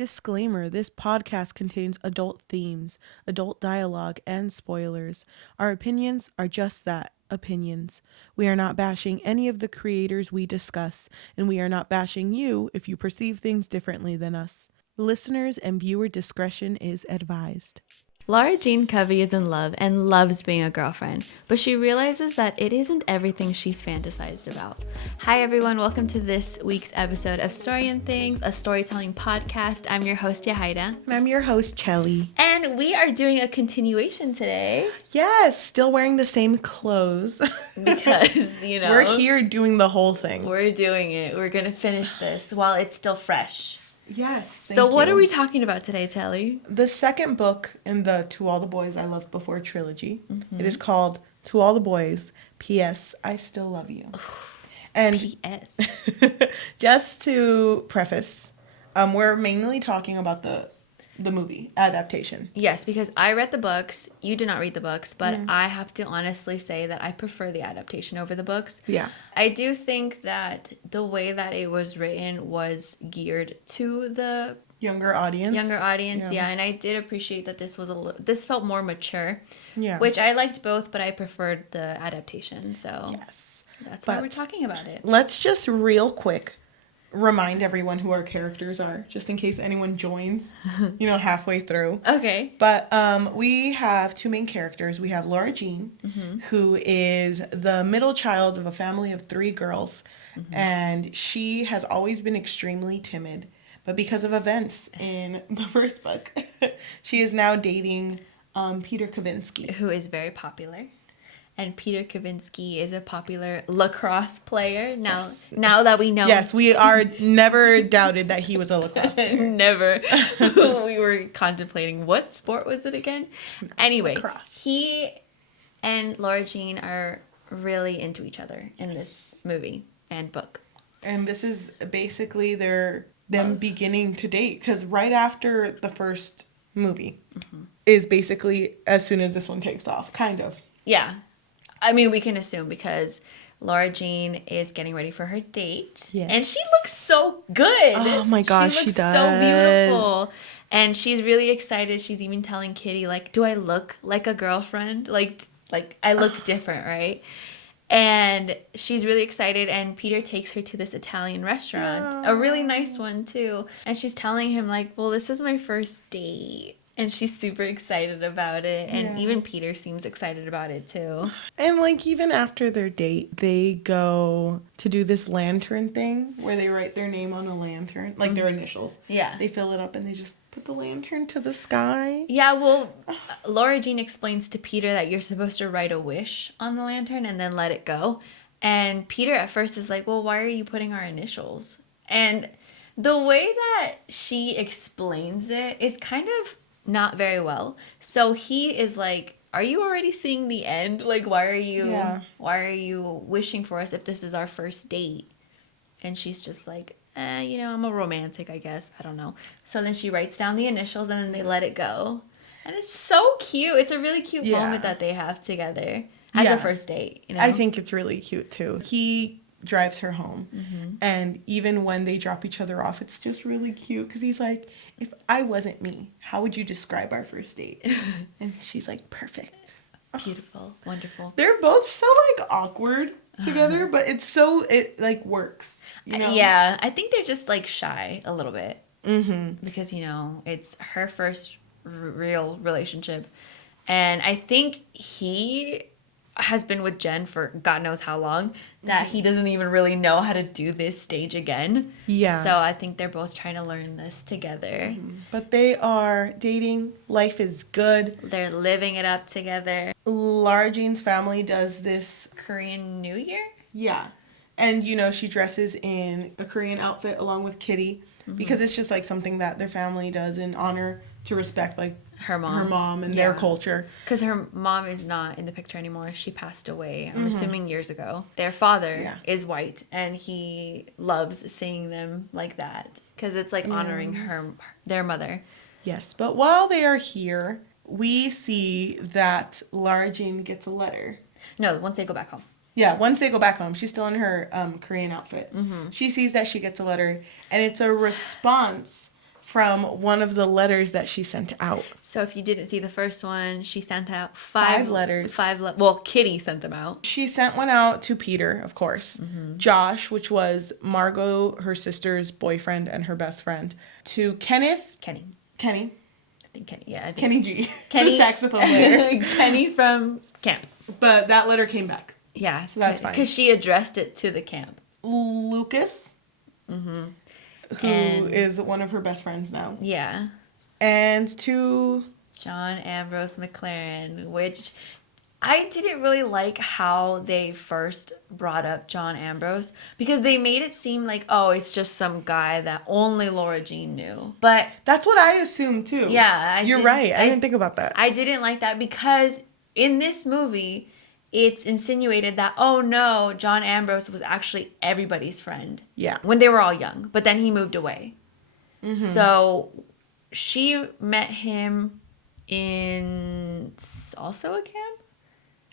Disclaimer, this podcast contains adult themes, adult dialogue, and spoilers. Our opinions are just that, opinions. We are not bashing any of the creators we discuss, and we are not bashing you if you perceive things differently than us. Listeners and viewer discretion is advised. Lara Jean Covey is in love and loves being a girlfriend, but she realizes that it isn't everything she's fantasized about. Hi everyone, welcome to this week's episode of Story and Things, a storytelling podcast. I'm your host, Yajaira. And I'm your host, Cheli. And we are doing a continuation today. Yes, still wearing the same clothes. Because, we're here doing the whole thing. We're doing it. We're going to finish this while it's still fresh. Yes. So what are we talking about today, Telly? The second book in the To All the Boys I Loved Before trilogy. It is called To All the Boys, P.S. I Still Love You. And P.S. Just to preface, we're mainly talking about the movie adaptation. Yes, because I read the books. You did not read the books, but I have to honestly say that I prefer the adaptation over the books. Yeah. I do think that the way that it was written was geared to the younger audience, yeah. And I did appreciate that this felt more mature. Yeah. Which I liked both, but I preferred the adaptation. So yes, that's why we're talking about it. Let's just real quick remind everyone who our characters are, just in case anyone joins, halfway through. Okay. But we have two main characters. We have Lara Jean, who is the middle child of a family of 3 girls, and she has always been extremely timid. But because of events in the first book, she is now dating Peter Kavinsky, who is very popular. And Peter Kavinsky is a popular lacrosse player. Now that we know. Yes, we are never doubted that he was a lacrosse player. Never. We were contemplating what sport was it again? Anyway, lacrosse. He and Lara Jean are really into each other in this movie and book. And this is basically them beginning to date, because right after the first movie is basically as soon as this one takes off, kind of. Yeah. I mean, we can assume because Lara Jean is getting ready for her date. Yes. And she looks so good. Oh my gosh, she does. So beautiful. And she's really excited. She's even telling Kitty, do I look like a girlfriend? Like I look different, right? And she's really excited, and Peter takes her to this Italian restaurant. A really nice one, too. And she's telling him, well, this is my first date. And she's super excited about it. And even Peter seems excited about it, too. And, even after their date, they go to do this lantern thing where they write their name on a lantern, their initials. Yeah. They fill it up, and they just put the lantern to the sky. Yeah, well, Lara Jean explains to Peter that you're supposed to write a wish on the lantern and then let it go. And Peter at first is like, well, why are you putting our initials? And the way that she explains it is kind of not very well. So he is like, are you already seeing the end? Why are you wishing for us if this is our first date? And she's just like, I'm a romantic, I guess. I don't know. So then she writes down the initials, and then they let it go. And it's so cute. It's a really cute moment that they have together as a first date. I think it's really cute, too. He drives her home. And even when they drop each other off, it's just really cute. Because he's like, if I wasn't me, how would you describe our first date? And she's like, perfect. Beautiful. Wonderful. They're both so, awkward together. But it works. Yeah, I think they're just shy a little bit because it's her first real relationship, and I think he has been with Jen for God knows how long that he doesn't even really know how to do this stage again. Yeah. So I think they're both trying to learn this together. But they are dating. Life is good. They're living it up together. Lara Jean's family does this Korean New Year. Yeah. And, she dresses in a Korean outfit along with Kitty because it's just, something that their family does in honor to respect, her mom and their culture. Because her mom is not in the picture anymore. She passed away, I'm assuming years ago. Their father is white, and he loves seeing them like that because it's, honoring their mother. Yes, but while they are here, we see that Lara Jean gets a letter. No, once they go back home. Yeah, once they go back home, she's still in her Korean outfit. She sees that she gets a letter, and it's a response from one of the letters that she sent out. So if you didn't see the first one, she sent out Five letters. Well, Kitty sent them out. She sent one out to Peter, of course. Mm-hmm. Josh, which was Margo, her sister's boyfriend and her best friend. To Kenny. I think Kenny. Yeah, I think Kenny G. Kenny, the saxophone player. Kenny from camp. But that letter came back. Yeah, so that's fine. Because she addressed it to the camp. Lucas, Mm-hmm. who is one of her best friends now. Yeah. And to John Ambrose McClaren, which I didn't really like how they first brought up John Ambrose, because they made it seem like, oh, it's just some guy that only Lara Jean knew. But that's what I assumed too. Yeah, you're right. I didn't think about that. I didn't like that because in this movie, it's insinuated that, oh no, John Ambrose was actually everybody's friend. Yeah. When they were all young, but then he moved away. Mm-hmm. So she met him in also a camp?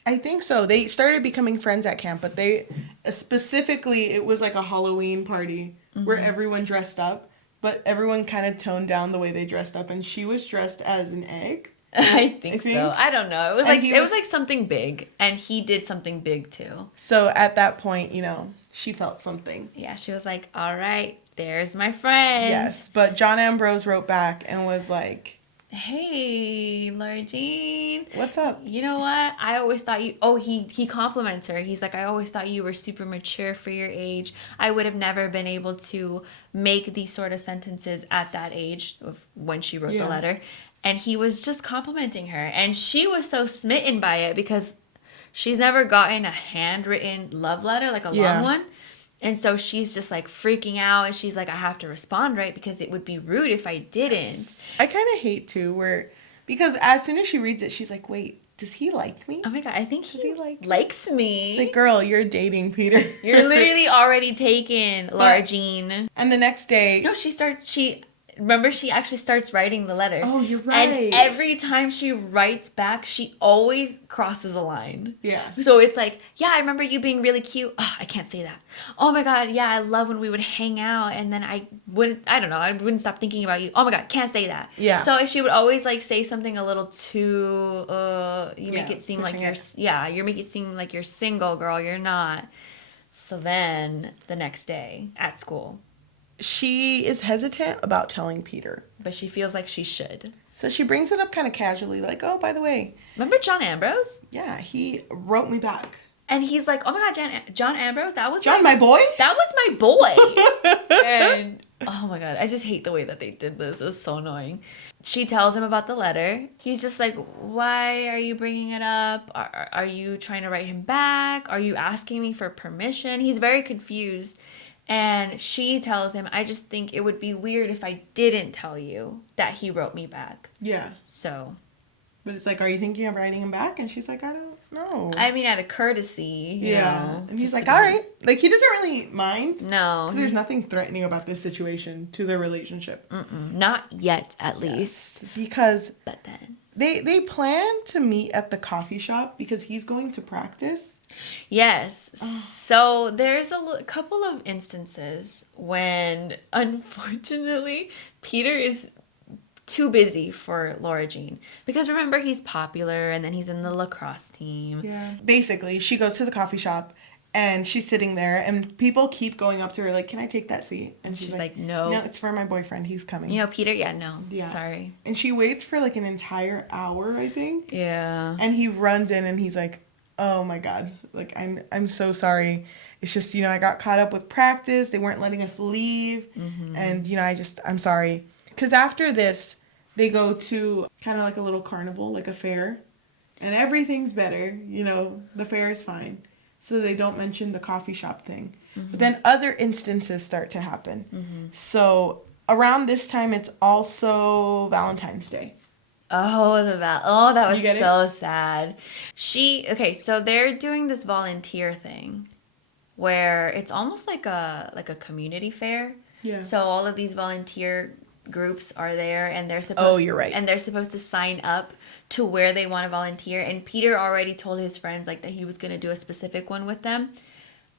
I think so. They started becoming friends at camp, but they specifically, it was like a Halloween party where everyone dressed up, but everyone kind of toned down the way they dressed up, and she was dressed as an egg. I think so. I don't know. It was like something big, and he did something big too. So at that point, she felt something. Yeah, she was like, all right, there's my friend. Yes, but John Ambrose wrote back and was like, hey, Lara Jean. What's up? You know what? I always thought you... Oh, he compliments her. He's like, I always thought you were super mature for your age. I would have never been able to make these sort of sentences at that age of when she wrote the letter. And he was just complimenting her. And she was so smitten by it because she's never gotten a handwritten love letter, like a long one. And so she's just like freaking out. And she's like, I have to respond, right? Because it would be rude if I didn't. Yes. I kind of hate too, because as soon as she reads it, she's like, wait, does he like me? Oh my God, I think he likes me. It's like, girl, you're dating Peter. You're literally already taken, Lara Jean. And the next day... No, remember, she actually starts writing the letter. Oh, you're right. And every time she writes back, she always crosses a line. Yeah. So it's like, yeah, I remember you being really cute. Oh, I can't say that. Oh my God, yeah, I love when we would hang out and then I wouldn't stop thinking about you. Oh my God, can't say that. Yeah. So she would always like say something a little too, make it seem like you make it seem like you're single, girl, you're not. So then the next day at school, she is hesitant about telling Peter. But she feels like she should. So she brings it up kind of casually, like, oh, by the way. Remember John Ambrose? Yeah, he wrote me back. And he's like, oh my God, John Ambrose, that was my boy? That was my boy. And, oh my God, I just hate the way that they did this. It was so annoying. She tells him about the letter. He's just like, why are you bringing it up? Are you trying to write him back? Are you asking me for permission? He's very confused. And she tells him, I just think it would be weird if I didn't tell you that he wrote me back. Yeah. So. But it's like, are you thinking of writing him back? And she's like, I don't know. I mean, out of courtesy, you know. And he's like, all right. Like, he doesn't really mind. No. Because there's nothing threatening about this situation to their relationship. Not yet, at least. Because. But then. They plan to meet at the coffee shop because he's going to practice. Yes. So there's a couple of instances when, unfortunately, Peter is too busy for Lara Jean. Because remember, he's popular and then he's in the lacrosse team. Yeah. Basically, she goes to the coffee shop and she's sitting there and people keep going up to her like, can I take that seat? And she's like, no. No, it's for my boyfriend. He's coming. You know, Peter? Yeah, no. Yeah. Sorry. And she waits for like an entire hour, I think. Yeah. And he runs in and he's like, oh my God. Like, I'm so sorry. It's just, I got caught up with practice. They weren't letting us leave. Mm-hmm. And, I'm sorry. Because after this, they go to kind of like a little carnival, like a fair. And everything's better. The fair is fine. So they don't mention the coffee shop thing. Mm-hmm. But then other instances start to happen. Mm-hmm. So around this time, it's also Valentine's Day. Oh, that was so sad. So they're doing this volunteer thing where it's almost like a community fair. Yeah. So all of these volunteer groups are there and they're supposed you're right. And they're supposed to sign up to where they want to volunteer, and Peter already told his friends like that he was going to do a specific one with them.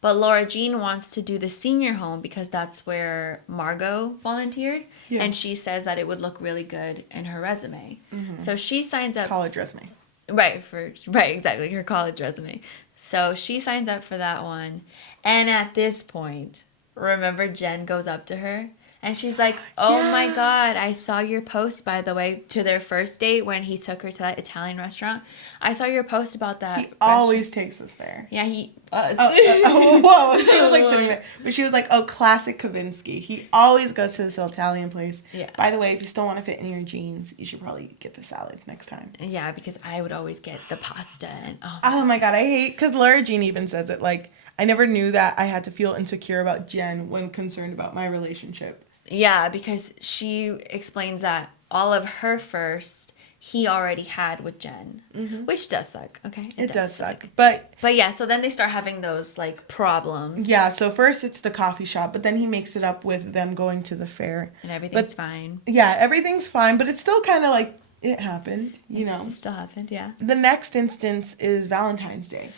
But Lara Jean wants to do the senior home because that's where Margo volunteered. Yeah. And she says that it would look really good in her resume. So she signs up. College resume. Right, exactly, her college resume. So she signs up for that one. And at this point, remember Jen goes up to her and she's like, "Oh my Yeah. God, I saw your post, by the way," to their first date when he took her to that Italian restaurant. "I saw your post about that." He always takes us there. Yeah, he. Whoa, she was like sitting there. But she was like, oh, classic Kavinsky. He always goes to this Italian place. Yeah. By the way, if you still want to fit in your jeans, you should probably get the salad next time. Yeah, because I would always get the pasta and Oh my God, I hate, because Lara Jean even says it, like, I never knew that I had to feel insecure about Jen when concerned about my relationship. Yeah, because she explains that all of her first he already had with Jen, which does suck. Okay, It does suck. But yeah, so then they start having those like problems. yeah, so first it's the coffee shop, but then he makes it up with them going to the fair. And everything's fine. Yeah, everything's fine, but it's still kind of like it happened, you know. It still happened, yeah. The next instance is Valentine's Day.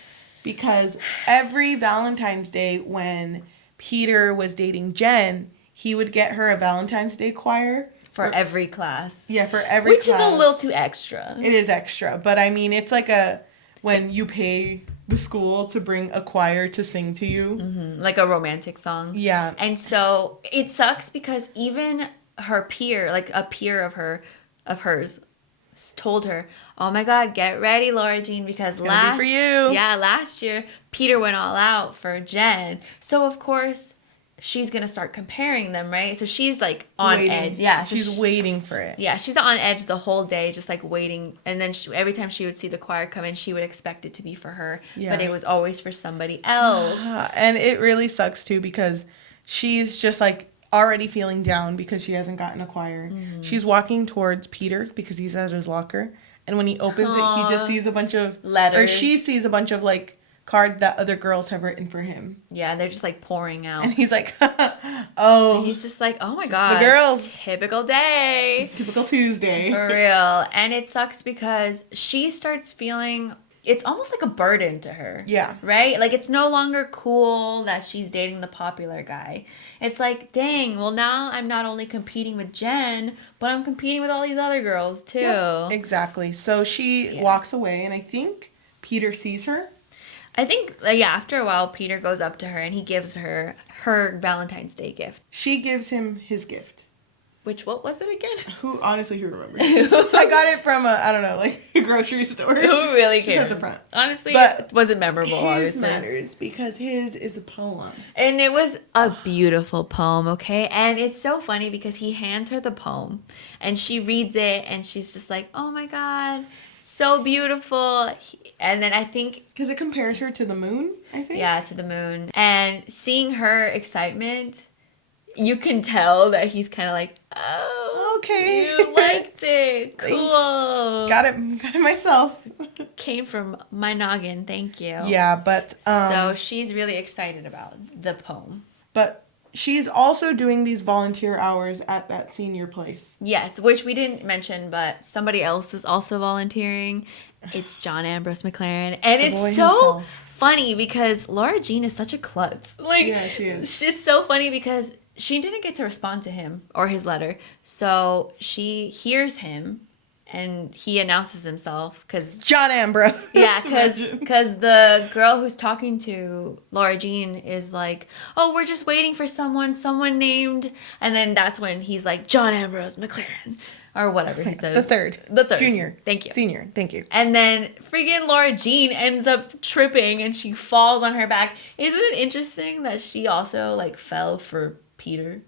Because every Valentine's Day when Peter was dating Jen, he would get her a Valentine's Day choir. For every class. Yeah, for every Which class. is a little too extra. It is extra. But I mean, it's like when you pay the school to bring a choir to sing to you. Like a romantic song. Yeah. And so it sucks because even her peer, like a peer of hers, told her, "Oh my God, get ready, Lara Jean, because for you." last year Peter went all out for Jen." So of course she's gonna start comparing them, right? So she's like on edge. Yeah, so she's waiting for it. Yeah, she's on edge the whole day, just like waiting. And then every time she would see the choir come in, she would expect it to be for her, but it was always for somebody else. And it really sucks too because she's just like already feeling down because she hasn't gotten a choir. She's walking towards Peter because he's at his locker, and when he opens it, he just sees a bunch of letters. Or she sees a bunch of like cards that other girls have written for him. Yeah, and they're just like pouring out. And he's like, oh. And he's just like, oh my God. The girls. Typical day. Typical Tuesday. For real. And it sucks because she starts feeling, it's almost like a burden to her. Yeah. Right? Like it's no longer cool that she's dating the popular guy. It's like, dang, well now I'm not only competing with Jen, but I'm competing with all these other girls too. Yep, exactly. So she walks away, and I think Peter sees her. I think, after a while, Peter goes up to her and he gives her Valentine's Day gift. She gives him his gift. Which, what was it again? Who remembers? I got it from a grocery store. Who really cares? At the front. Honestly, but it wasn't memorable, his obviously. matters because his is a poem. And it was a beautiful poem, okay? And it's so funny because he hands her the poem and she reads it and she's just like, oh my God, so beautiful. And then I think... Because it compares her to the moon, I think? Yeah, to the moon. And seeing her excitement, you can tell that he's kind of like, oh, okay, you liked it. Cool. Got it myself. Came from my noggin, thank you. Yeah, but... so she's really excited about the poem. But she's also doing these volunteer hours at that senior place. Yes, which we didn't mention, but somebody else is also volunteering. It's John Ambrose McClaren. And it's so himself. funny because Lara Jean is such a klutz. Like, yeah, she is. It's so funny because she didn't get to respond to him or his letter. So she hears him and he announces himself because... John Ambrose. Yeah, because the girl who's talking to Lara Jean is like, oh, we're just waiting for someone named... And then that's when he's like, John Ambrose McClaren. Or whatever he says. The third. Junior. Thank you. Senior. Thank you. And then freaking Lara Jean ends up tripping and she falls on her back. Isn't it interesting that she also like fell for Peter?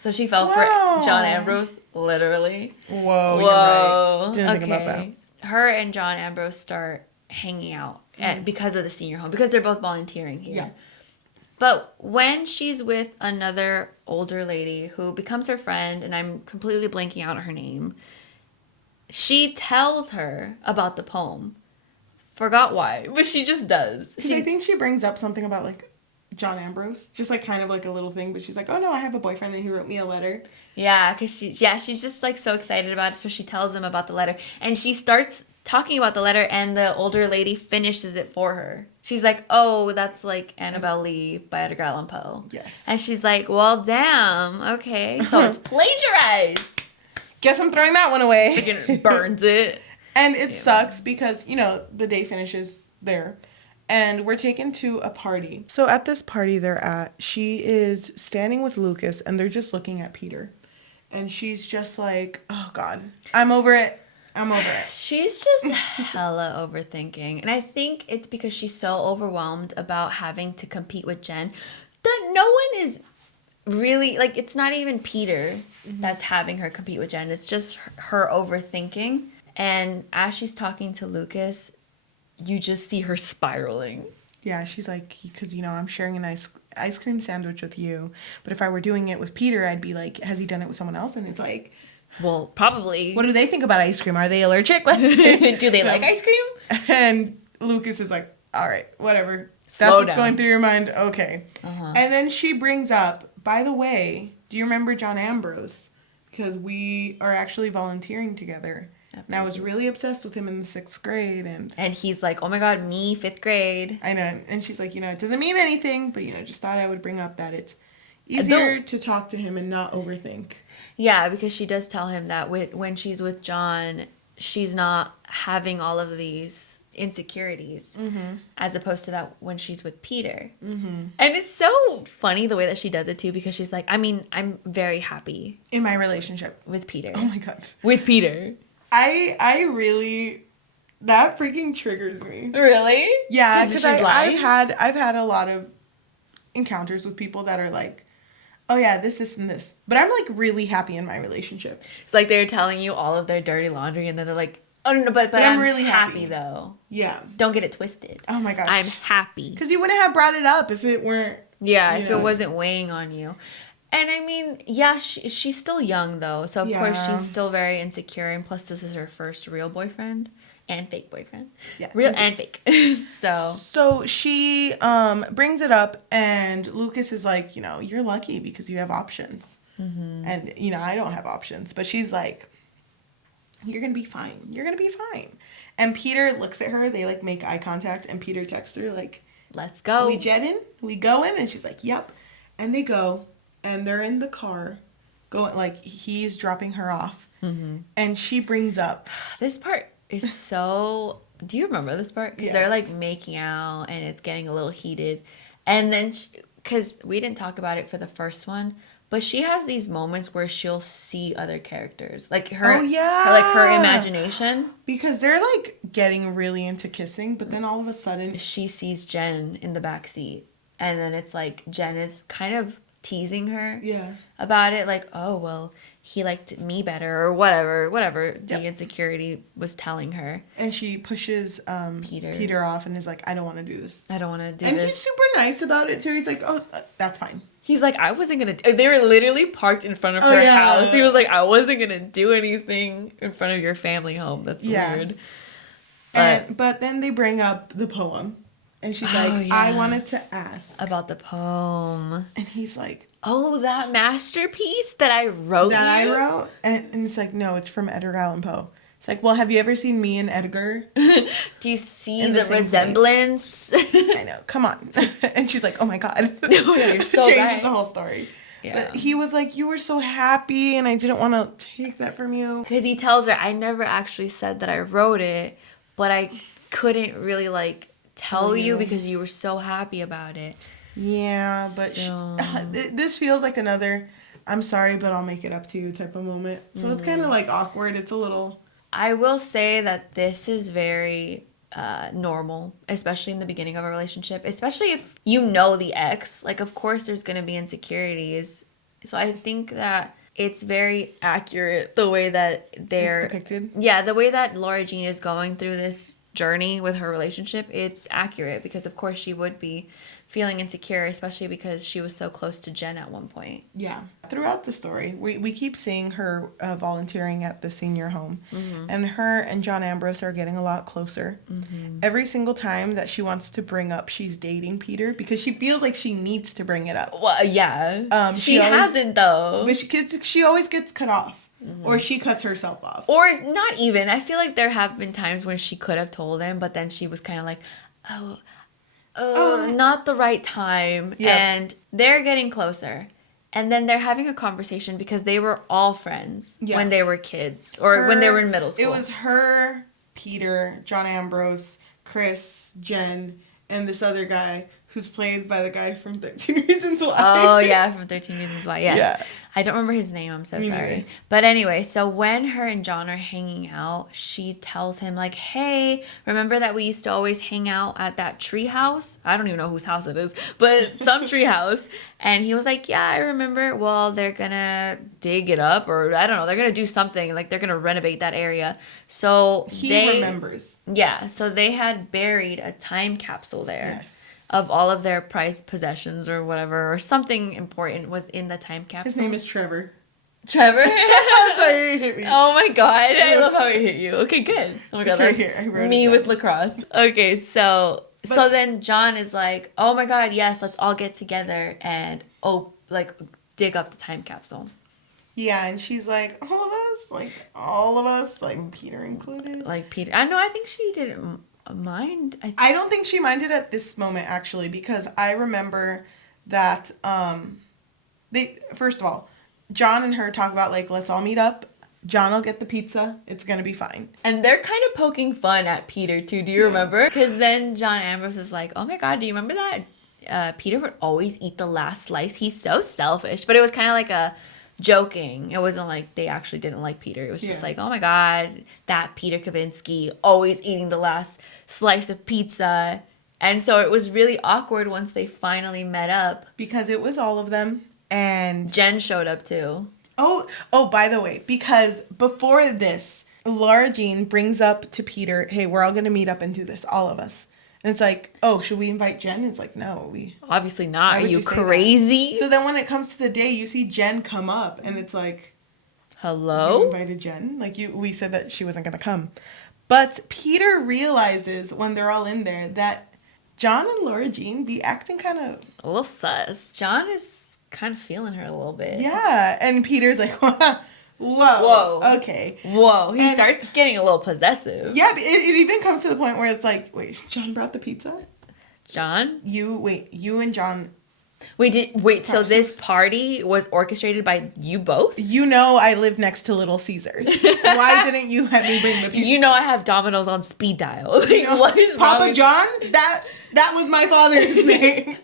So she fell for John Ambrose, literally. Whoa, you're right. Didn't think about that. Her and John Ambrose start hanging out because of the senior home, because they're both volunteering here. Yeah. But when she's with another older lady who becomes her friend, and I'm completely blanking out her name, she tells her about the poem. Forgot why, but she just does. I think she brings up something about like John Ambrose, just like kind of like a little thing, but she's like, oh no, I have a boyfriend and he wrote me a letter. Yeah, because she's just like so excited about it, so she tells him about the letter, and she starts talking about the letter, and the older lady finishes it for her. She's like, oh, that's like Annabelle Lee by Edgar Allan Poe. Yes. And she's like, well, damn, okay. So it's plagiarized. Guess I'm throwing that one away. Freaking burns it. And it sucks because, you know, the day finishes there. And we're taken to a party. So at this party they're at, she is standing with Lucas and they're just looking at Peter. And she's just like, oh, God, I'm over it. I'm over it. She's just hella overthinking. And I think it's because she's so overwhelmed about having to compete with Jen that no one is really, like, it's not even Peter that's having her compete with Jen. It's just her overthinking. And as she's talking to Lucas, you just see her spiraling. Yeah, she's like, because, you know, I'm sharing an ice cream sandwich with you. But if I were doing it with Peter, I'd be like, has he done it with someone else? And it's like, well, probably. What do they think about ice cream? Are they allergic? Do they like ice cream? And Lucas is like, all right, whatever. Slow That's what's down. going through your mind. Okay. Uh-huh. And then she brings up, by the way, do you remember John Ambrose? Because we are actually volunteering together. And I was really obsessed with him in the 6th grade. And he's like, oh my God, me, 5th grade. I know. And she's like, you know, it doesn't mean anything, but, you know, just thought I would bring up that it's easier to talk to him and not overthink. Yeah, because she does tell him that when she's with John, she's not having all of these insecurities, as opposed to that when she's with Peter. And it's so funny the way that she does it too, because she's like, I mean, I'm very happy in my relationship with Peter. Oh my God. With Peter. I really, that freaking triggers me. Really? Yeah, because lying? I've had a lot of encounters with people that are like, oh yeah, this, and this. But I'm like really happy in my relationship. It's like they're telling you all of their dirty laundry, and then they're like, oh no, but I'm really happy though. Yeah. Don't get it twisted. Oh my gosh. I'm happy. Because you wouldn't have brought it up if it weren't. Yeah, if it wasn't weighing on you. And I mean, yeah, she's still young though, so of course she's still very insecure, and plus this is her first real boyfriend and fake boyfriend. Yeah. Real and fake. So she brings it up, and Lucas is like, you know, you're lucky because you have options. And, you know, I don't have options. But she's like, you're going to be fine. You're going to be fine. And Peter looks at her. They, like, make eye contact. And Peter texts her, like, let's go. We jetting? We going? And she's like, yep. And they go. And they're in the car. Going, like, he's dropping her off. And she brings up. This part is so... Do you remember this part? Because they're, like, making out. And it's getting a little heated. And then... Because we didn't talk about it for the first one. But she has these moments where she'll see other characters. Like her, her imagination. Because they're like getting really into kissing, but then all of a sudden she sees Jen in the back seat. And then it's like Jen is kind of teasing her about it. Like, oh, well, he liked me better or whatever the insecurity was telling her. And she pushes Peter off and is like, I don't want to do this. I don't want to do this. And he's super nice about it too. He's like, oh, that's fine. He's like, I wasn't going to... They were literally parked in front of her house. He was like, I wasn't going to do anything in front of your family home. That's weird. But then they bring up the poem. And she's like, I wanted to ask. About the poem. And he's like... Oh, that masterpiece that I wrote And it's like, no, it's from Edgar Allan Poe. It's like, well, have you ever seen me and Edgar? Do you see the resemblance? I know. Come on. And she's like, oh my God. No, you're so Changes right. the whole story. Yeah. But he was like, you were so happy and I didn't want to take that from you. Because he tells her, I never actually said that I wrote it, but I couldn't really like tell you because you were so happy about it. Yeah, but this feels like another, I'm sorry, but I'll make it up to you type of moment. So it's kind of like awkward. It's a little... I will say that this is very normal, especially in the beginning of a relationship, especially if you know the ex. Like, of course, there's going to be insecurities. So I think that it's very accurate the way that they're... It's depicted? Yeah, the way that Lara Jean is going through this journey with her relationship, it's accurate because, of course, she would be feeling insecure, especially because she was so close to Jen at one point. Yeah. Throughout the story, we keep seeing her volunteering at the senior home. And her and John Ambrose are getting a lot closer. Every single time that she wants to bring up she's dating Peter, because she feels like she needs to bring it up. Well, yeah. She hasn't, though. But she always gets cut off. Or she cuts herself off. Or not even. I feel like there have been times when she could have told him, but then she was kind of like, not the right time. Yeah. And they're getting closer. And then they're having a conversation because they were all friends when they were kids or when they were in middle school. It was her, Peter, John Ambrose, Chris, Jen, and this other guy who's played by the guy from 13 Reasons Why. Oh, yeah, from 13 Reasons Why, yes. Yeah. I don't remember his name, I'm so Me sorry. neither. But anyway, so when her and John are hanging out, she tells him, like, hey, remember that we used to always hang out at that tree house? I don't even know whose house it is, but some tree house. And he was like, yeah, I remember. Well, they're gonna dig it up, or I don't know, they're gonna do something, like they're gonna renovate that area. So He remembers. Yeah, so they had buried a time capsule there. Yes. Of all of their prized possessions or whatever, or something important was in the time capsule. His name is Trevor. Trevor? Sorry, you hit me. Oh my god, I love how it hit you. Okay, good. Oh my god, It's right here. I wrote me it with down. lacrosse. Okay, so then John is like, oh my god, yes, let's all get together and dig up the time capsule. Yeah, and she's like, all of us, like Peter included. Like Peter, I think she didn't mind. I don't think she minded at this moment, actually, because I remember that they, first of all, John and her talk about, like, let's all meet up. John will get the pizza. It's going to be fine. And they're kind of poking fun at Peter, too. Do you remember? Because then John Ambrose is like, oh my god, do you remember that? Peter would always eat the last slice. He's so selfish. But it was kind of like a joking. It wasn't like they actually didn't like Peter. It was just like, oh my god, that Peter Kavinsky always eating the last slice of pizza. And so it was really awkward once they finally met up. Because it was all of them. And Jen showed up too. Oh, by the way, because before this, Lara Jean brings up to Peter, hey, we're all going to meet up and do this, all of us. And it's like, oh, should we invite Jen? It's like, no, Obviously not. Why Are would you you say crazy? So then when it comes to the day, you see Jen come up, and it's like, hello? you invited Jen? Like, we said that she wasn't going to come. But Peter realizes when they're all in there that John and Lara Jean be acting kind of... a little sus. John is kind of feeling her a little bit. Yeah, and Peter's like, whoa, okay. Whoa, he starts getting a little possessive. Yeah, but it even comes to the point where it's like, wait, John brought the pizza? John? You and John... So this party was orchestrated by you both? You know I live next to Little Caesars. Why didn't you have me bring the pizza? You know I have Domino's on speed dial. Like, what is Papa wrong? John? That was my father's name.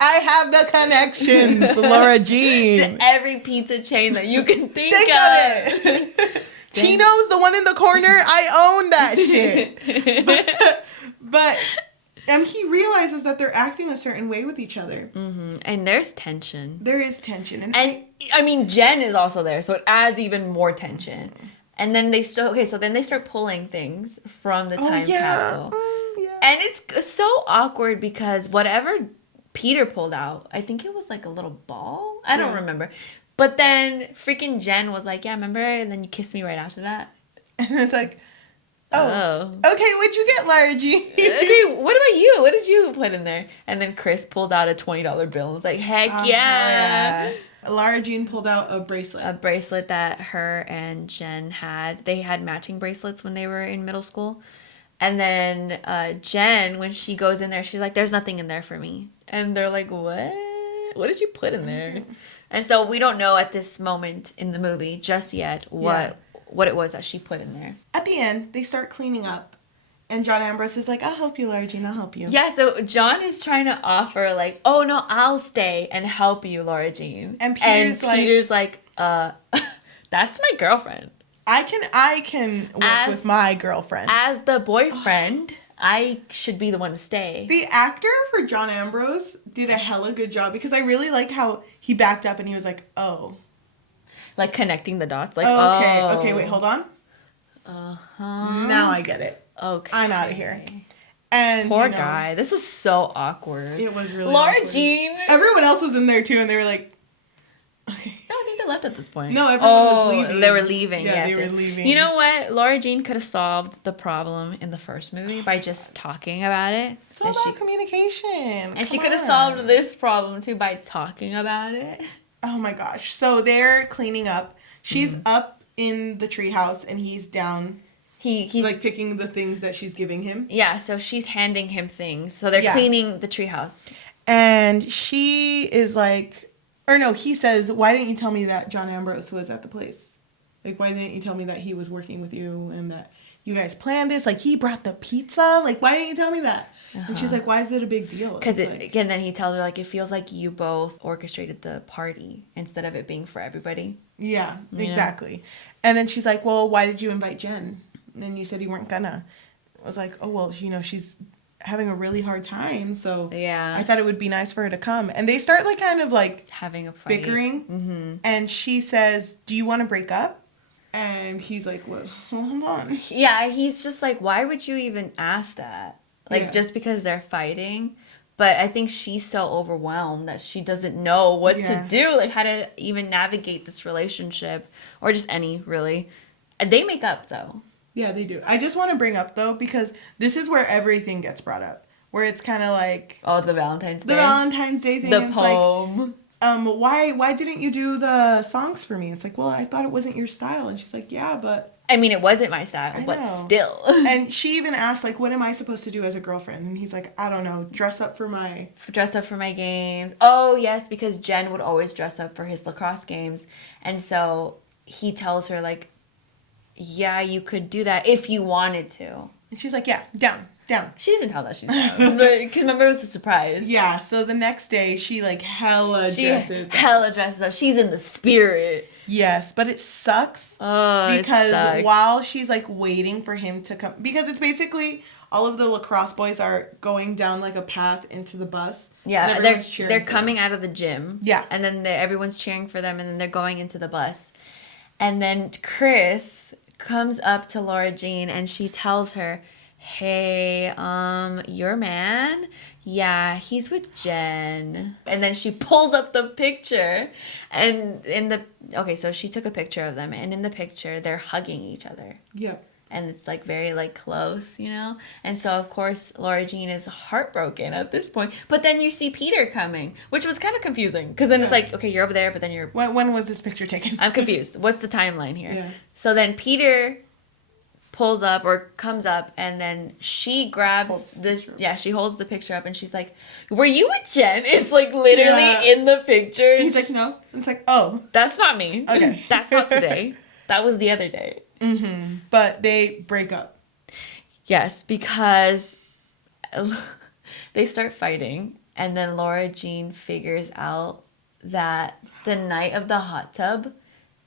I have the connections, Lara Jean. To every pizza chain that you can think Think of it. Tino's the one in the corner. I own that shit. But he realizes that they're acting a certain way with each other. Mm-hmm. And there's tension. There is tension. And I mean, Jen is also there, so it adds even more tension. And then they start pulling things from the time capsule. Yeah. And it's so awkward because whatever Peter pulled out, I think it was like a little ball. I don't remember. But then freaking Jen was like, yeah, remember? And then you kissed me right after that. And it's like, oh. Okay, what'd you get, Lara Jean? Okay, what about you? What did you put in there? And then Chris pulls out a $20 bill and was like, heck yeah. Lara Jean pulled out a bracelet. A bracelet that her and Jen had. They had matching bracelets when they were in middle school. And then Jen, when she goes in there, she's like, there's nothing in there for me. And they're like, what? What did you put in there? And so we don't know at this moment in the movie just yet what it was that she put in there. At the end, they start cleaning up. And John Ambrose is like, I'll help you, Lara Jean, I'll help you. Yeah, so John is trying to offer, like, oh, no, I'll stay and help you, Lara Jean. And Peter's like, that's my girlfriend. I can work with my girlfriend. As the boyfriend, I should be the one to stay. The actor for John Ambrose did a hella good job because I really like how he backed up and he was like, oh. Like connecting the dots. Like, Okay, wait, hold on. Uh-huh. Now I get it. Okay. I'm out of here. And poor guy. This was so awkward. It was really Lara awkward. Jean. Everyone else was in there too and they were like, okay. No, I think they left at this point. No, everyone was leaving. They were leaving. Yeah, yes, they were leaving. You know what? Lara Jean could have solved the problem in the first movie by just talking about it. It's all about communication. And she could have solved this problem too by talking about it. Oh my gosh. So they're cleaning up. She's up in the treehouse and he's down, he's like picking the things that she's giving him. Yeah, so she's handing him things. So they're cleaning the treehouse. And she is like, or no, he says, why didn't you tell me that John Ambrose was at the place? Like, why didn't you tell me that he was working with you and that you guys planned this? Like, he brought the pizza. Like, why didn't you tell me that? And she's like, why is it a big deal? Because again, then he tells her, like, it feels like you both orchestrated the party instead of it being for everybody. Yeah, exactly. And then she's like, well, why did you invite Jen? And then you said you weren't gonna. I was like, oh, well, she's having a really hard time, so I thought it would be nice for her to come. And they start, like, kind of, like, having a fight. Bickering. Mm-hmm. And she says, do you want to break up? And he's like, well, hold on. Yeah, he's just like, why would you even ask that? Like, just because they're fighting. But I think she's so overwhelmed that she doesn't know what to do, like, how to even navigate this relationship, or just any, really. And they make up, though. Yeah, they do. I just want to bring up, though, because this is where everything gets brought up. Where it's kind of like... Oh, the Valentine's Day? The Valentine's Day thing. The poem. Like, why didn't you do the songs for me? It's like, well, I thought it wasn't your style. And she's like, yeah, but... I mean, it wasn't my style, but still. And she even asked, like, what am I supposed to do as a girlfriend? And he's like, I don't know, dress up for my games. Oh, yes, because Jen would always dress up for his lacrosse games. And so he tells her, like, yeah, you could do that if you wanted to. And she's like, yeah, down. She doesn't tell that she's down. Because remember, it was a surprise. Yeah, so the next day, she, like, hella dresses up. She's in the spirit. Yes, but it sucks. Oh, because it sucks. While she's, like, waiting for him to come... Because it's basically all of the lacrosse boys are going down, like, a path into the bus. Yeah, they're coming out of the gym. Yeah. And then everyone's cheering for them, and then they're going into the bus. And then Chris comes up to Lara Jean, and she tells her... Hey, your man? Yeah, he's with Jen. And then she pulls up the picture, and so she took a picture of them, and in the picture, they're hugging each other. Yep. And it's, like, very, like, close, And so, of course, Lara Jean is heartbroken at this point. But then you see Peter coming, which was kind of confusing. Because then it's like, okay, you're over there, but then you're... When was this picture taken? I'm confused. What's the timeline here? Yeah. So then Peter... pulls up or comes up, and then she grabs this. Yeah, she holds the picture up, and she's like, "Were you with Jen?" It's like literally in the picture. He's like, "No." It's like, "Oh, that's not me. Okay, that's not today. That was the other day." Mm-hmm. But they break up. Yes, because they start fighting, and then Lara Jean figures out that the night of the hot tub,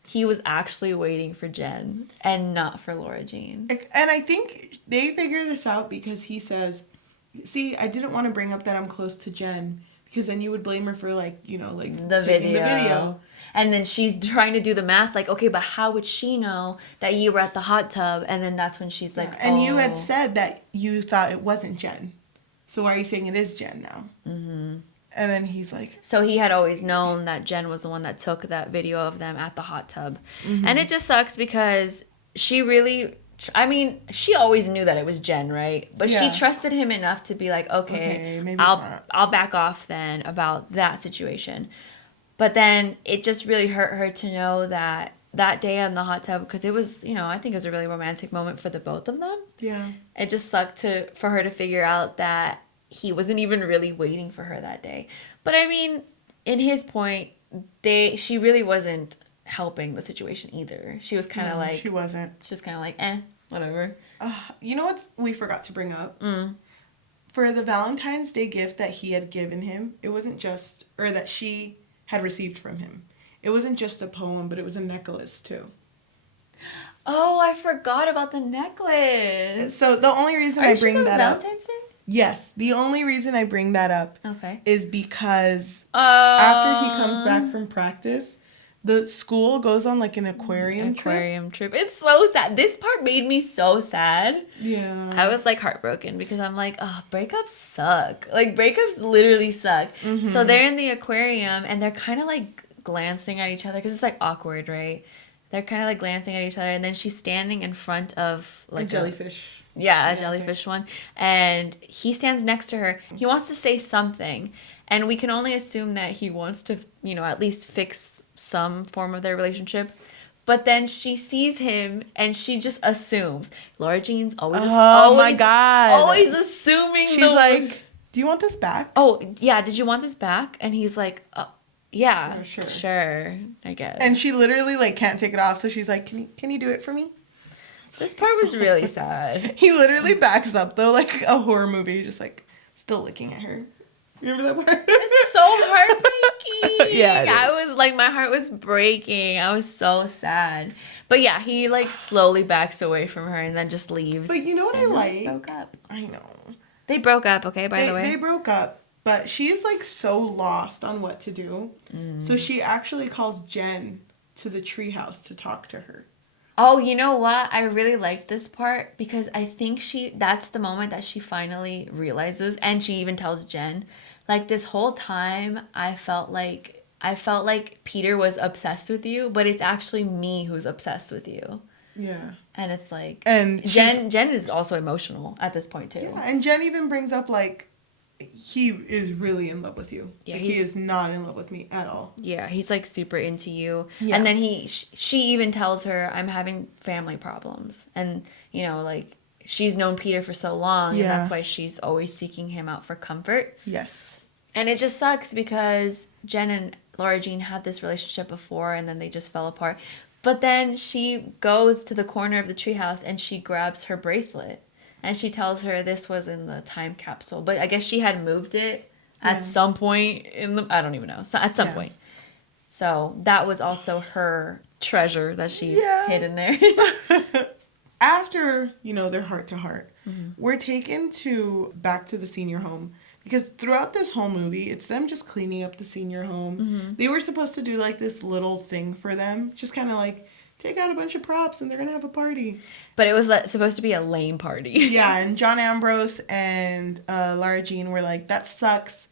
he was actually waiting for Jen and not for Lara Jean. And I think they figure this out because he says, see, I didn't want to bring up that I'm close to Jen because then you would blame her for, like, the video. And then she's trying to do the math, like, okay, but how would she know that you were at the hot tub? And then that's when she's like, And you had said that you thought it wasn't Jen. So why are you saying it is Jen now? Mm-hmm. And then he's like... So he had always known that Jen was the one that took that video of them at the hot tub. Mm-hmm. And it just sucks because she really... I mean, she always knew that it was Jen, right? But she trusted him enough to be like, okay maybe I'll back off then about that situation. But then it just really hurt her to know that day on the hot tub, because it was, I think it was a really romantic moment for the both of them. Yeah. It just sucked for her to figure out that he wasn't even really waiting for her that day. But I mean, in his point, she really wasn't helping the situation either. She was kind of like... She wasn't. She was kind of like, whatever. You know what we forgot to bring up? For the Valentine's Day gift that he had given him, it wasn't just... Or that she had received from him. It wasn't just a poem, but it was a necklace, too. Oh, I forgot about the necklace. So the only reason I bring that up... Valentine's Day? Yes, the only reason I bring that up is because after he comes back from practice, the school goes on, like, an aquarium trip. It's so sad. This part made me so sad. Yeah. I was, like, heartbroken because I'm like, oh, breakups suck. Like, breakups literally suck. Mm-hmm. So they're in the aquarium, and they're kind of, like, glancing at each other because it's, like, awkward, right? They're kind of, like, glancing at each other, and then she's standing in front of, like, a jellyfish. Yeah, a jellyfish one. And he stands next to her. He wants to say something. And we can only assume that he wants to, at least fix some form of their relationship. But then she sees him and she just assumes. Lara Jean's always Oh my God. always assuming. She's like, do you want this back? oh yeah, did you want this back? And he's like, yeah, Sure. sure, I guess. And she literally like can't take it off, so she's like, can you do it for me? This part was really sad. He literally backs up though, like a horror movie, just like still looking at her. Remember that part? It's so heartbreaking. Yeah, it I was like, my heart was breaking. I was so sad. But yeah, he like slowly backs away from her and then just leaves. But you know what I And like? they broke up. I know. They broke up, okay, by the way. They broke up, but she's like so lost on what to do. So she actually calls Jen to the treehouse to talk to her. Oh, you know what? I really like this part because I think that's the moment that she finally realizes, and she even tells Jen, like, this whole time I felt like Peter was obsessed with you, but it's actually me who's obsessed with you. Yeah. And it's like, And Jen is also emotional at this point too. Yeah, and Jen even brings up like he is really in love with you. Yeah, like, he is not in love with me at all. Yeah, he's like super into you. Yeah. And then she even tells her, I'm having family problems. And, you know, like, she's known Peter for so long, and that's why she's always seeking him out for comfort. Yes. And it just sucks because Jen and Lara Jean had this relationship before, and then they just fell apart. But then she goes to the corner of the treehouse and she grabs her bracelet. And she tells her this was in the time capsule. But I guess she had moved it at some point I don't even know. So at some point. So that was also her treasure that she hid in there. After, you know, their heart to heart, we're taken back to the senior home. Because throughout this whole movie, it's them just cleaning up the senior home. They were supposed to do like this little thing for them. Just kind of like take out a bunch of props and they're going to have a party. But it was supposed to be a lame party. Yeah, and John Ambrose and Lara Jean were like, that sucks.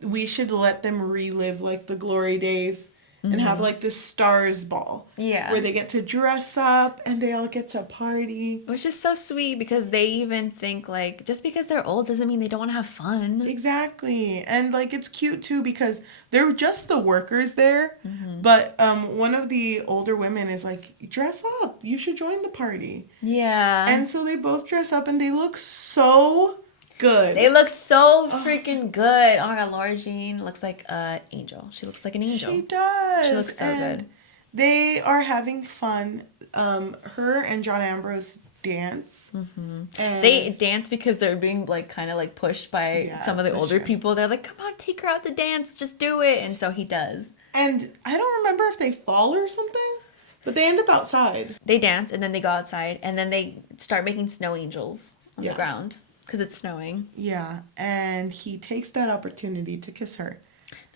We should let them relive like the glory days and have like this stars ball. Yeah. Where they get to dress up and they all get to party. Which is so sweet because they even think like just because they're old doesn't mean they don't want to have fun. Exactly. And like it's cute too because they're just the workers there. But one of the older women is like, dress up. You should join the party. Yeah. And so they both dress up and they look so good. They look so freaking good. Oh my god, Lara Jean looks like an angel. She looks like an angel. She does. She looks so good. They are having fun. Her and John Ambrose dance. And They dance because they're being like kind of like pushed by some of the older people. They're like, come on, take her out to dance. Just do it. And so he does. And I don't remember if they fall or something, but they end up outside. They dance and then they go outside and then they start making snow angels on the ground. Because it's snowing. Yeah, and he takes that opportunity to kiss her.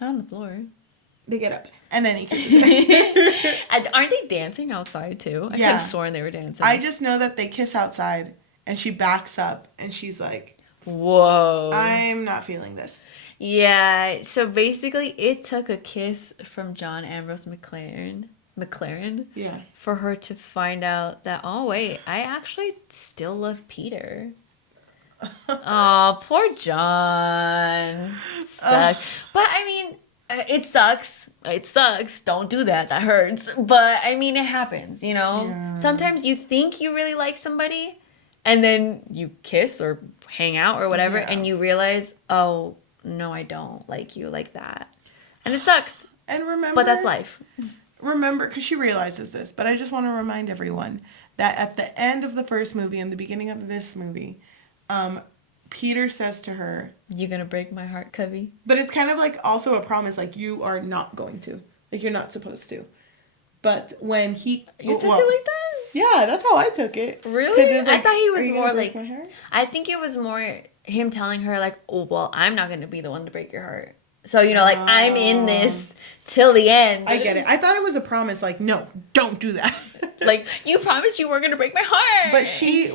Not on the floor. They get up, and then he kisses her. Aren't they dancing outside too? I could have sworn they were dancing. I just know that they kiss outside, and she backs up, and she's like, whoa. I'm not feeling this. Yeah, so basically it took a kiss from John Ambrose McClaren for her to find out that, oh wait, I actually still love Peter. Oh, poor John. Sucks. But I mean, it sucks. It sucks. Don't do that. That hurts. But I mean, it happens, you know? Yeah. Sometimes you think you really like somebody and then you kiss or hang out or whatever and you realize, oh, no, I don't like you like that. And it sucks. And remember, but that's life. Remember, because she realizes this, but I just want to remind everyone that at the end of the first movie and the beginning of this movie, Peter says to her, "You gonna break my heart, Covey?" But it's kind of like also a promise, like you are not going to, like you're not supposed to. But when you took it like that? Yeah, that's how I took it. Really? Like, I thought he was more like. I think it was more him telling her like, "Oh well, I'm not gonna be the one to break your heart." So you know, like I'm in this till the end. I get it. I thought it was a promise, like no, don't do that. Like you promised you weren't gonna break my heart. But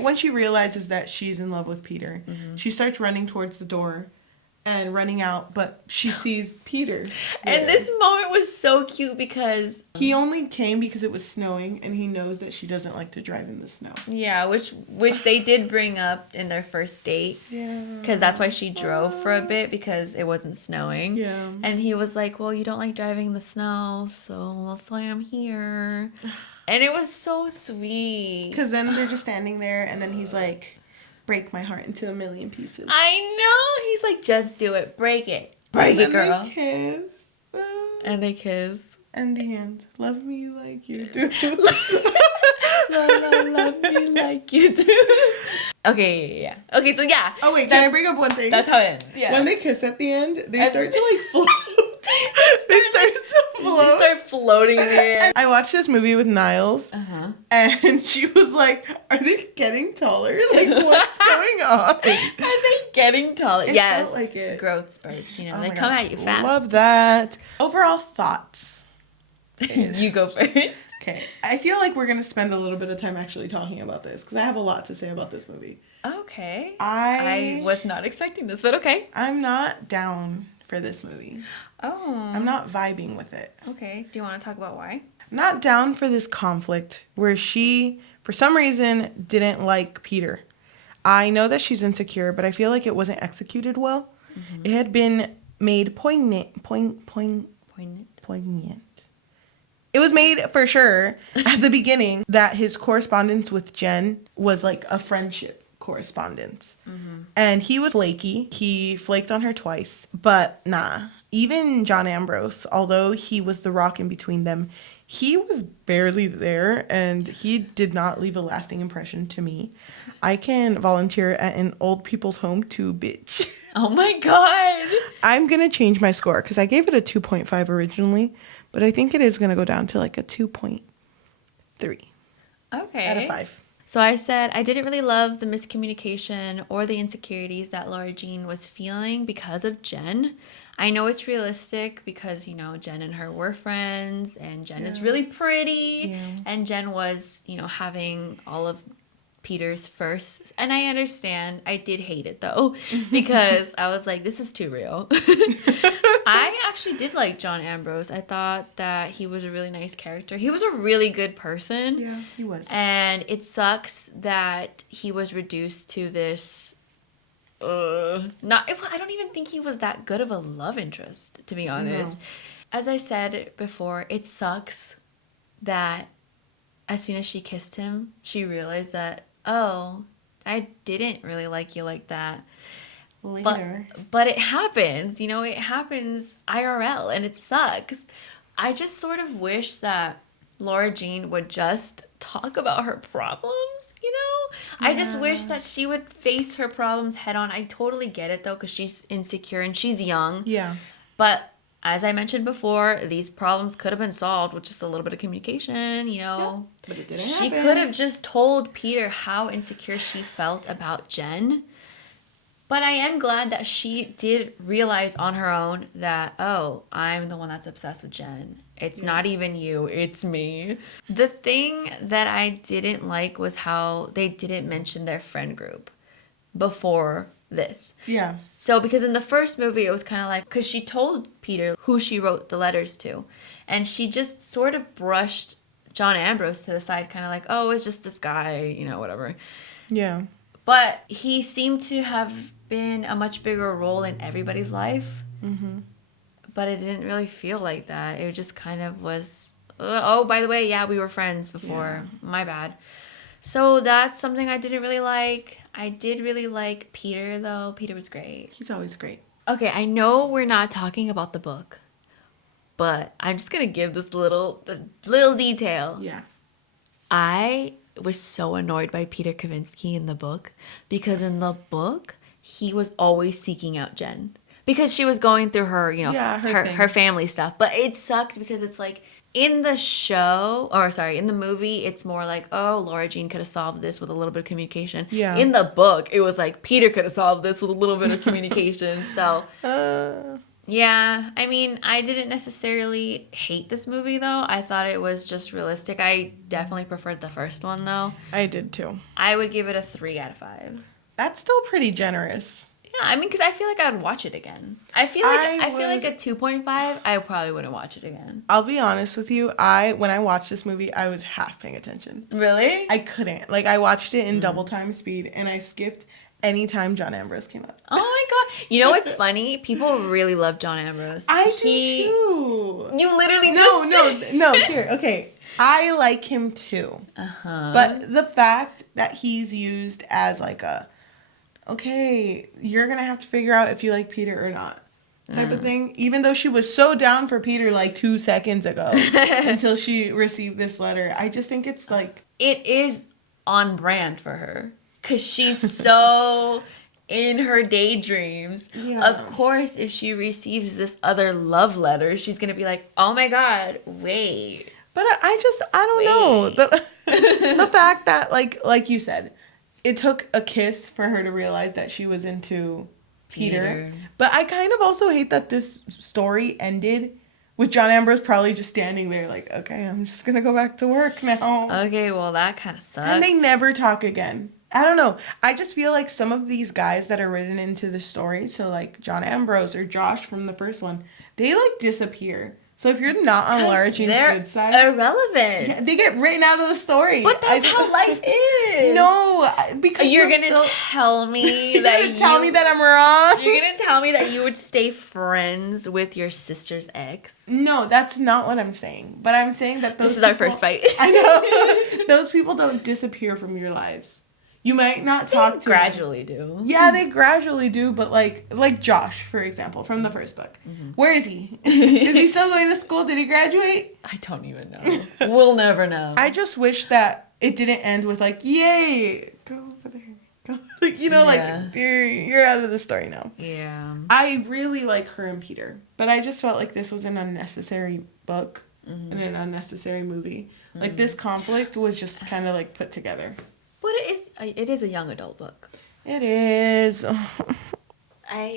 when she realizes that she's in love with Peter, she starts running towards the door and running out, but she sees Peter there. And this moment was so cute because he only came because it was snowing and he knows that she doesn't like to drive in the snow. Yeah, which they did bring up in their first date. Yeah. Because that's why she drove for a bit because it wasn't snowing. Yeah. And he was like, well, you don't like driving in the snow, so that's why I'm here. And it was so sweet. Because then they're just standing there, and then he's like, break my heart into a million pieces. I know. He's like, just do it. Break it. Break it, girl. They kiss. And they kiss. And the end. Love me like you do. Love me like you do. Okay, yeah. Okay, so yeah. Oh, wait, can I bring up one thing? That's how it ends, yeah. When they kiss at the end, they start to like float. They start floating in the air. I watched this movie with Niles, and she was like, are they getting taller? Like, what's going on? Are they getting taller? It yes. felt like it. Growth spurts, you know. Oh they my come God. at you fast. Love that. Overall thoughts. You go first. Okay. I feel like we're going to spend a little bit of time actually talking about this, because I have a lot to say about this movie. Okay. I was not expecting this, but okay. I'm not down for this movie. Oh. I'm not vibing with it. Okay. Do you want to talk about why? I'm not down for this conflict where she, for some reason, didn't like Peter. I know that she's insecure, but I feel like it wasn't executed well. Mm-hmm. It had been made poignant. It was made for sure at the beginning that his correspondence with Jen was like a friendship correspondence. Mm-hmm. And he was flaky. He flaked on her twice. But nah, even John Ambrose, although he was the rock in between them, he was barely there, and he did not leave a lasting impression to me. I can volunteer at an old people's home too, bitch. Oh my God. I'm going to change my score because I gave it a 2.5 originally, but I think it is going to go down to like a 2.3. Okay. Out of 5. So I said I didn't really love the miscommunication or the insecurities that Lara Jean was feeling because of Jen. I know it's realistic because, you know, Jen and her were friends, and Jen is really pretty, and Jen was, you know, having all of Peter's first, and I understand. I did hate it though, because I was like, this is too real. I actually did like John Ambrose. I thought that he was a really nice character. He was a really good person. Yeah, he was. And it sucks that he was reduced to this I don't even think he was that good of a love interest, to be honest. No. As I said before, it sucks that as soon as she kissed him, she realized that, oh, I didn't really like you like that. Later. But it happens, you know, it happens IRL, and it sucks. I just sort of wish that Lara Jean would just talk about her problems, you know? Yeah. I just wish that she would face her problems head on. I totally get it, though, because she's insecure and she's young. Yeah. But as I mentioned before, these problems could have been solved with just a little bit of communication, you know? Yeah, but it didn't happen. She could have just told Peter how insecure she felt about Jen. But I am glad that she did realize on her own that, oh, I'm the one that's obsessed with Jen. It's not even you, it's me. The thing that I didn't like was how they didn't mention their friend group before this. Yeah. So because in the first movie, it was kind of like, because she told Peter who she wrote the letters to. And she just sort of brushed John Ambrose to the side, kind of like, oh, it's just this guy, you know, whatever. Yeah. But he seemed to have been a much bigger role in everybody's life. Mm-hmm. But it didn't really feel like that. It just kind of was, oh, by the way, yeah, we were friends before. Yeah. My bad. So that's something I didn't really like. I did really like Peter, though. Peter was great. He's always great. Okay, I know we're not talking about the book, but I'm just going to give this little detail. Yeah. I was so annoyed by Peter Kavinsky in the book, because in the book, he was always seeking out Jen. Because she was going through her, you know, her family stuff. But it sucked because it's like, in the show, in the movie, it's more like, oh, Lara Jean could have solved this with a little bit of communication. Yeah. In the book, it was like, Peter could have solved this with a little bit of communication. So, yeah. I mean, I didn't necessarily hate this movie, though. I thought it was just realistic. I definitely preferred the first one, though. I did, too. I would give it a 3 out of 5. That's still pretty generous. Yeah, I mean, because I feel like I would watch it again. I feel like a 2.5, I probably wouldn't watch it again. I'll be honest with you. When I watched this movie, I was half paying attention. Really? I couldn't. Like, I watched it in double time speed, and I skipped any time John Ambrose came up. Oh my God. You know what's funny? People really love John Ambrose. I do too. You literally No, here, okay. I like him too. Uh-huh. But the fact that he's used as like a, okay, you're going to have to figure out if you like Peter or not type of thing. Even though she was so down for Peter like 2 seconds ago until she received this letter. I just think it's like... It is on brand for her. Because she's so in her daydreams. Yeah. Of course, if she receives this other love letter, she's going to be like, oh my God, wait. But I don't know. The fact that, like you said, it took a kiss for her to realize that she was into Peter. But I kind of also hate that this story ended with John Ambrose probably just standing there like, okay, I'm just going to go back to work now. Okay, well, that kind of sucks. And they never talk again. I don't know. I just feel like some of these guys that are written into the story, so like John Ambrose or Josh from the first one, they like disappear. So if you're not on Lara Jean's good side, irrelevant. Yeah, they get written out of the story. But that's how life is. No, because you're gonna tell me that you're gonna tell me that I'm wrong. You're gonna tell me that you would stay friends with your sister's ex. No, that's not what I'm saying. But I'm saying that this is our first fight. I know those people don't disappear from your lives. You might not talk to gradually them. do. Yeah, they gradually do, but like Josh, for example, from the first book. Mm-hmm. Where is he? Is he still going to school? Did he graduate? I don't even know. We'll never know. I just wish that it didn't end with like, yay, go over there. Go. Like, you know, Yeah. like you're out of the story now. Yeah. I really like her and Peter, but I just felt like this was an unnecessary book and an unnecessary movie. Like this conflict was just kind of like put together. But it is a young adult book. It is. I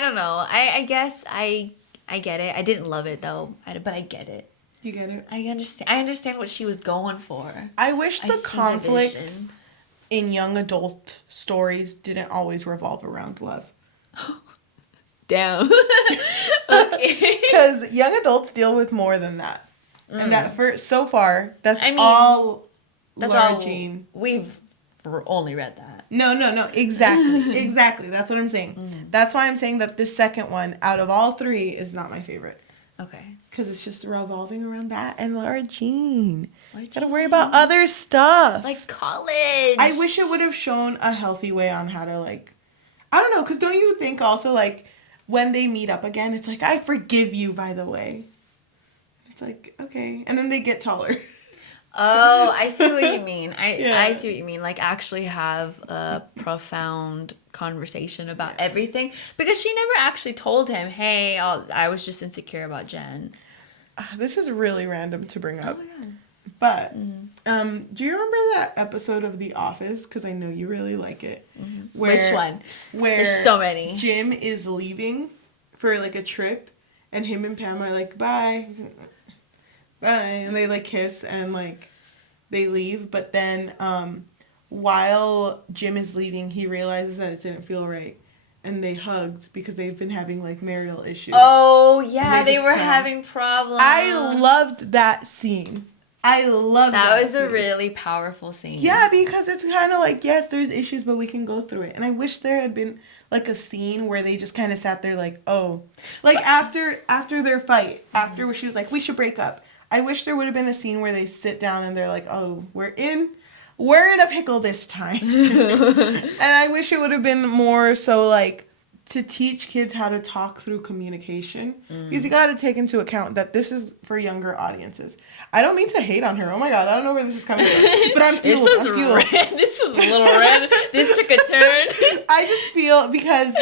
don't know. I guess I get it. I didn't love it though, but I get it. You get it? I understand what she was going for. I wish the conflict in young adult stories didn't always revolve around love. Damn. Okay. Because young adults deal with more than that. And that so far, that's all Lara Jean. We've only read that. No. Exactly. That's what I'm saying. That's why I'm saying that the second one, out of all three, is not my favorite. Okay. Because it's just revolving around that and Lara Jean. Gotta worry about other stuff. Like college. I wish it would have shown a healthy way on how to, like... I don't know, because don't you think also, like, when they meet up again, it's like, I forgive you, by the way. It's like, okay. And then they get taller. Oh, I see what you mean. I see what you mean. Like, actually have a profound conversation about everything. Because she never actually told him, hey, I was just insecure about Jen. This is really random to bring up. Oh, my God. But, do you remember that episode of The Office? Because I know you really like it. Mm-hmm. Which one? Where there's so many. Jim is leaving for, like, a trip. And him and Pam are like, bye. Bye. And they, like, kiss and, like, they leave. But then, while Jim is leaving, he realizes that it didn't feel right. And they hugged because they've been having, like, marital issues. Oh, yeah. They were cried. having problems. I loved that scene. I loved that. That was a really powerful scene. Yeah, because it's kind of like, yes, there's issues, but we can go through it. And I wish there had been, like, a scene where they just kind of sat there like, oh. Like, after their fight, after where she was like, we should break up. I wish there would have been a scene where they sit down and they're like, oh, we're in a pickle this time. And I wish it would have been more so, like, to teach kids how to talk through communication. Because you got to take into account that this is for younger audiences. I don't mean to hate on her. Oh my God, I don't know where this is coming from. But I'm fueled. This is a little red. This took a turn. I just feel because,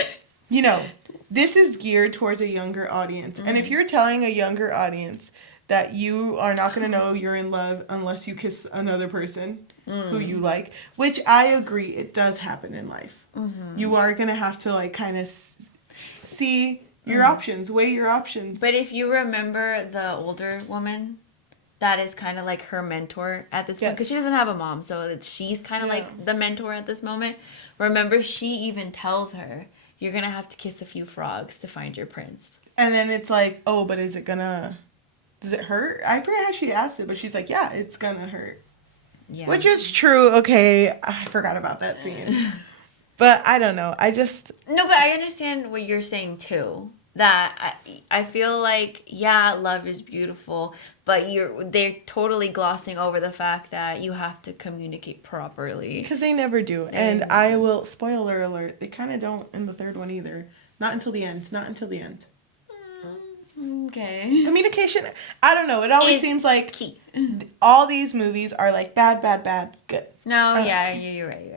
you know, this is geared towards a younger audience. And if you're telling a younger audience that you are not going to know you're in love unless you kiss another person who you like, which I agree, it does happen in life. You are going to have to, like, kind of see your options, weigh your options. But if you remember the older woman, that is kind of like her mentor at this point. Because she doesn't have a mom, so she's kind of like the mentor at this moment. Remember, she even tells her, you're going to have to kiss a few frogs to find your prince. And then it's like, oh, but does it hurt? I forget how she asked it, but she's like, yeah, it's going to hurt. Yeah. Which is true. Okay, I forgot about that scene. But I don't know. No, but I understand what you're saying, too. that I feel like, yeah, love is beautiful, but they're totally glossing over the fact that you have to communicate properly. Because they never do. And I will, spoiler alert, they kind of don't in the third one either. Not until the end. Not until the end. Okay. Communication, I don't know. It always seems like key. All these movies are like bad, bad, bad, good. No, yeah, you're right.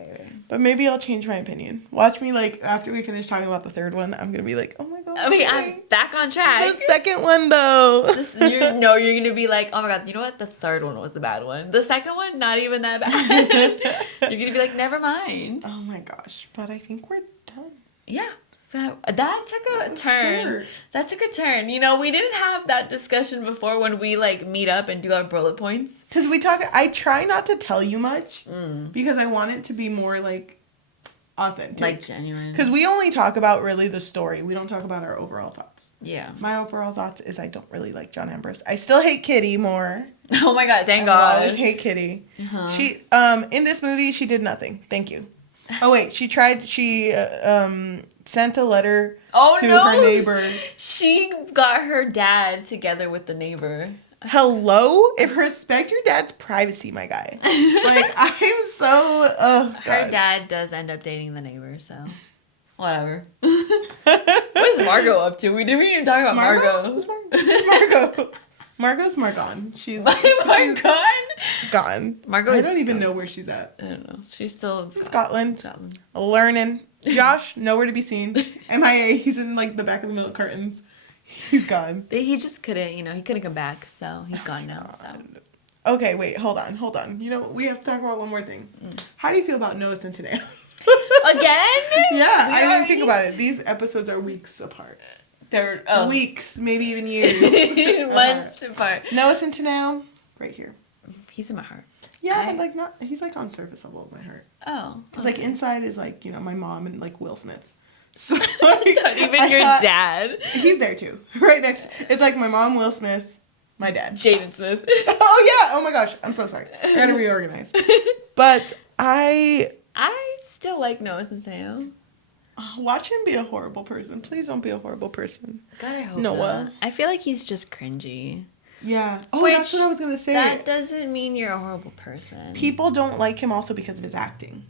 But maybe I'll change my opinion. Watch me, like, after we finish talking about the third one, I'm going to be like, oh my god. I mean, I'm back on track. The second one, though. You're going to be like, oh my god, you know what? The third one was the bad one. The second one, not even that bad. You're going to be like, never mind. Oh my gosh. But I think we're done. Yeah. That took a turn. Sure. That took a turn. You know, we didn't have that discussion before when we, like, meet up and do our bullet points. Because I try not to tell you much because I want it to be more, like, authentic. Like, genuine. Because we only talk about, really, the story. We don't talk about our overall thoughts. Yeah. My overall thoughts is I don't really like John Ambrose. I still hate Kitty more. Oh my god, thank God. I always hate Kitty. Uh-huh. She, in this movie, she did nothing. Thank you. Oh, wait. She sent a letter to her neighbor. She got her dad together with the neighbor. Hello? Respect your dad's privacy, my guy. Like, I'm so... Her dad does end up dating the neighbor, so... Whatever. What is Margo up to? We didn't even talk about Margo. Who's Margo? Margo's MarGONE. She's MarGONE? Gone. Margo I don't even know where she's at. I don't know. She's still in Scotland. Learning. Josh, nowhere to be seen. MIA, he's in, like, the back of the milk curtains. He's gone. He just couldn't, he couldn't come back, so he's gone now. So. Okay, wait, hold on. You know, we have to talk about one more thing. How do you feel about Noah Centineo? Again? Yeah, think about it. These episodes are weeks apart. They're weeks, maybe even years. Months apart. Noah Centineo, right here. He's in my heart. Yeah, but like he's like on surface level of my heart. Oh. Because like inside is like, my mom and like Will Smith. So like, not even your dad. He's there too. Right next. It's like my mom, Will Smith, my dad. Jaden Smith. Oh yeah. Oh my gosh. I'm so sorry. I gotta reorganize. But I still like Noah Centineo. Watch him be a horrible person. Please don't be a horrible person. God, I hope Noah. not. I feel like he's just cringy. Yeah. Oh, that's what I was gonna say. That doesn't mean you're a horrible person. People don't like him also because of his acting.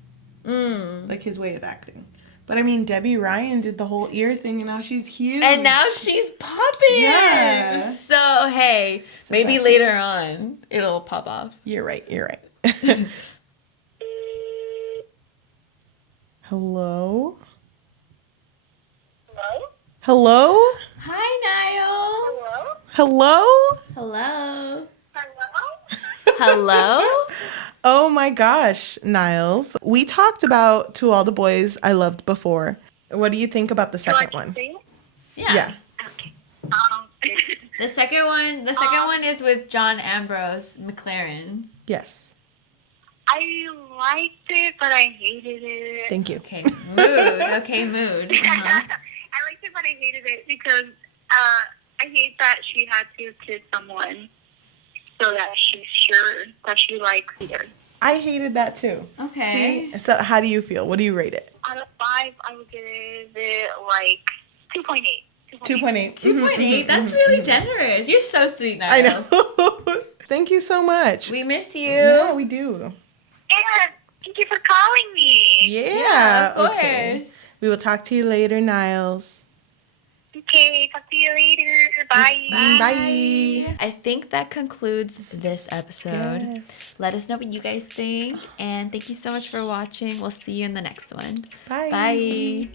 Like his way of acting. But I mean, Debbie Ryan did the whole ear thing, and now she's huge. And now she's popping. Yeah. So hey, maybe later on it'll pop off. You're right. Hello. Hello? Hi, Niles. Hello? Hello? Hello? Oh my gosh, Niles. We talked about To All the Boys I Loved Before. What do you think about the second one? Yeah. Okay. The second one is with John Ambrose McClaren. Yes. I liked it, but I hated it. Thank you. Okay, mood. Uh-huh. I liked it, but I hated it because I hate that she had to kiss someone so that she's sure that she likes Peter. I hated that too. Okay. See? So how do you feel? What do you rate it? Out of 5, I would give it like 2.8. 2.8. 2.8? That's really generous. You're so sweet, Niles. I know. Thank you so much. We miss you. Yeah, we do. And thank you for calling me. Yeah, of okay. course. We will talk to you later, Niles. Okay, talk to you later. Bye. Bye. I think that concludes this episode. Yes. Let us know what you guys think. And thank you so much for watching. We'll see you in the next one. Bye. Bye.